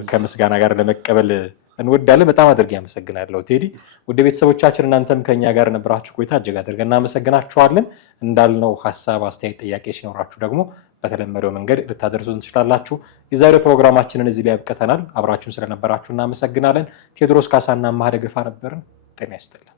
ከምስጋና ጋር ለመቀበል እንወዳለን። በጣም አድርጌ አመሰግናለሁ ቴዲ። ውድ ቤተሰቦቻችን እናንተም ከኛ ጋር ነበራችሁ ቆይታ እጅግ አድርገን እናመሰግናችኋለን። እንዳልነው ሀሳብ፣ አስተያየት፣ ጥያቄ ሲኖራችሁ ደግሞ በተለመደው መንገድ ልታደርሱን ትችላላችሁ። የዛሬው ፕሮግራማችንን እዚህ ላይ ያብቅተናል። አብራችሁን ስለነበራችሁ እናመሰግናለን። ቴዎድሮስ ካሳና ማህደገፋ ነበርን። ጤና ይስጥልን።